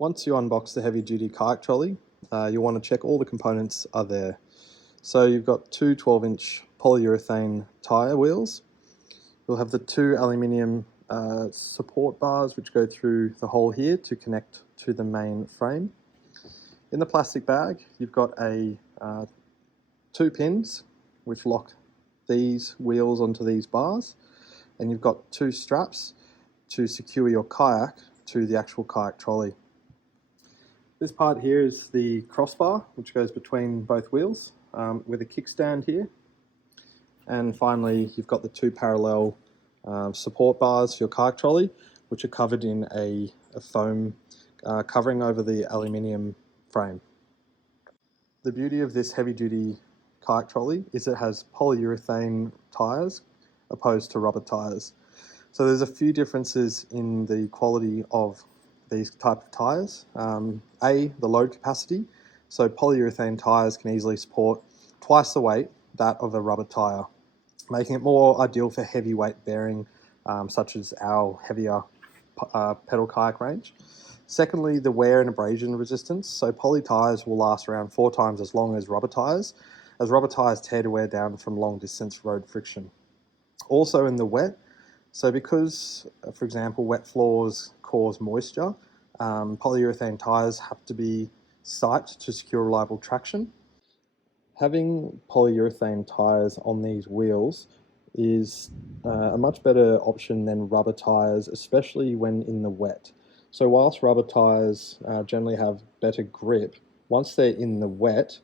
Once you unbox the heavy duty kayak trolley, you'll want to check all the components are there. So you've got two 12-inch polyurethane tyre wheels. You'll have the two aluminium support bars which go through the hole here to connect to the main frame. In the plastic bag, you've got two pins which lock these wheels onto these bars, and you've got two straps to secure your kayak to the actual kayak trolley. This part here is the crossbar which goes between both wheels with a kickstand here, and finally you've got the two parallel support bars for your kayak trolley which are covered in a foam covering over the aluminium frame. The beauty of this heavy duty kayak trolley is it has polyurethane tyres opposed to rubber tyres. So there's a few differences in the quality of these type of tyres. The load capacity. So polyurethane tyres can easily support twice the weight that of a rubber tyre, making it more ideal for heavyweight bearing, such as our heavier pedal kayak range. Secondly, the wear and abrasion resistance. So poly tyres will last around 4 times as long as rubber tyres tend to wear down from long distance road friction. Also in the wet, so because, for example, wet floors cause moisture, polyurethane tyres have to be siped to secure reliable traction. Having polyurethane tyres on these wheels is a much better option than rubber tyres, especially when in the wet. So whilst rubber tyres generally have better grip, once they're in the wet,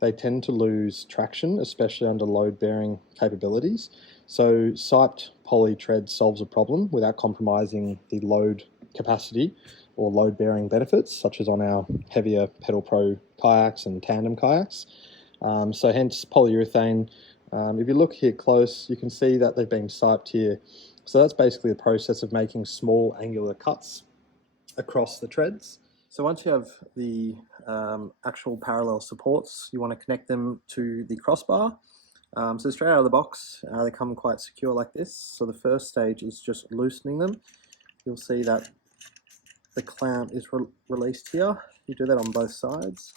they tend to lose traction, especially under load-bearing capabilities. So siped poly tread solves a problem without compromising the load capacity or load-bearing benefits, such as on our heavier Pedal Pro kayaks and tandem kayaks. So hence polyurethane. If you look here close, you can see that they've been siped here. So that's basically the process of making small angular cuts across the treads. So once you have the actual parallel supports, you want to connect them to the crossbar. So straight out of the box, they come quite secure like this. So the first stage is just loosening them. You'll see that the clamp is released here. You do that on both sides.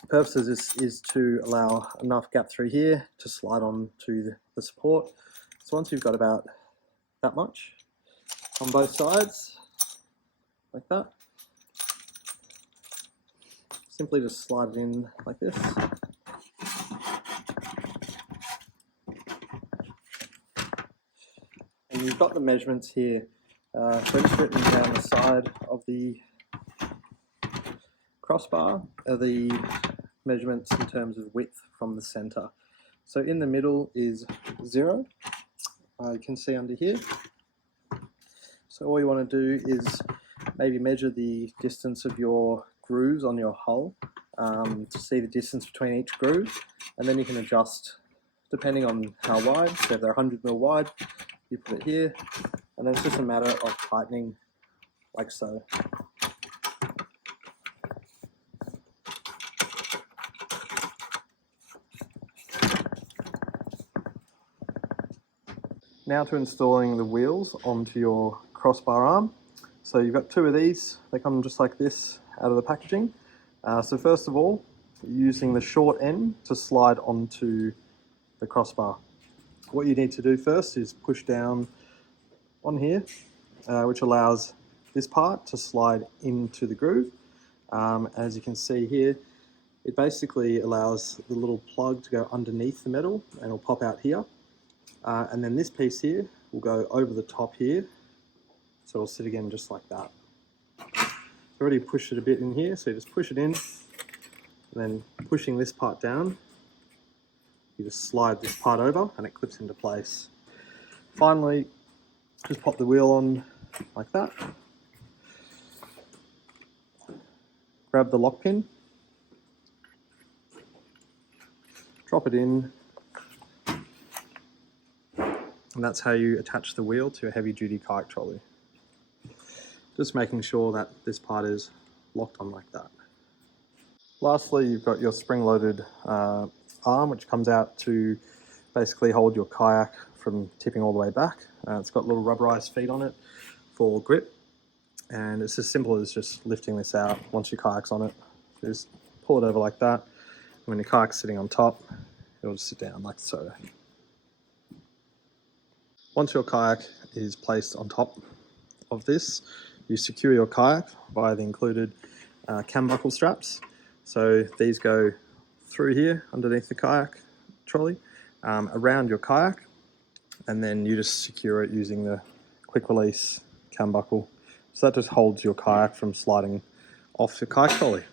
The purpose of this is to allow enough gap through here to slide on to the support. So once you've got about that much on both sides, like that, simply just slide it in like this. And you've got the measurements here. So just written down the side of the crossbar are the measurements in terms of width from the center. So in the middle is 0. You can see under here. So all you want to do is maybe measure the distance of your grooves on your hull to see the distance between each groove, and then you can adjust depending on how wide. So if they're 100mm wide, you put it here, and then it's just a matter of tightening like so. Now to installing the wheels onto your crossbar arm. So you've got two of these, they come just like this out of the packaging. So first of all, using the short end to slide onto the crossbar. What you need to do first is push down on here, which allows this part to slide into the groove. As you can see here, it basically allows the little plug to go underneath the metal and it'll pop out here. And then this piece here will go over the top here, so it'll sit again just like that. I've already pushed it a bit in here, so you just push it in, and then pushing this part down, you just slide this part over and it clips into place. Finally, just pop the wheel on like that, grab the lock pin, drop it in, and that's how you attach the wheel to a heavy duty kayak trolley. Just making sure that this part is locked on like that. Lastly, you've got your spring-loaded arm which comes out to basically hold your kayak from tipping all the way back. It's got little rubberized feet on it for grip, and it's as simple as just lifting this out once your kayak's on it. Just pull it over like that. When your kayak's sitting on top, it'll just sit down like so. Once your kayak is placed on top of this, you secure your kayak via the included cam buckle straps. So these go through here underneath the kayak trolley, around your kayak, and then you just secure it using the quick release cam buckle. So that just holds your kayak from sliding off your kayak trolley.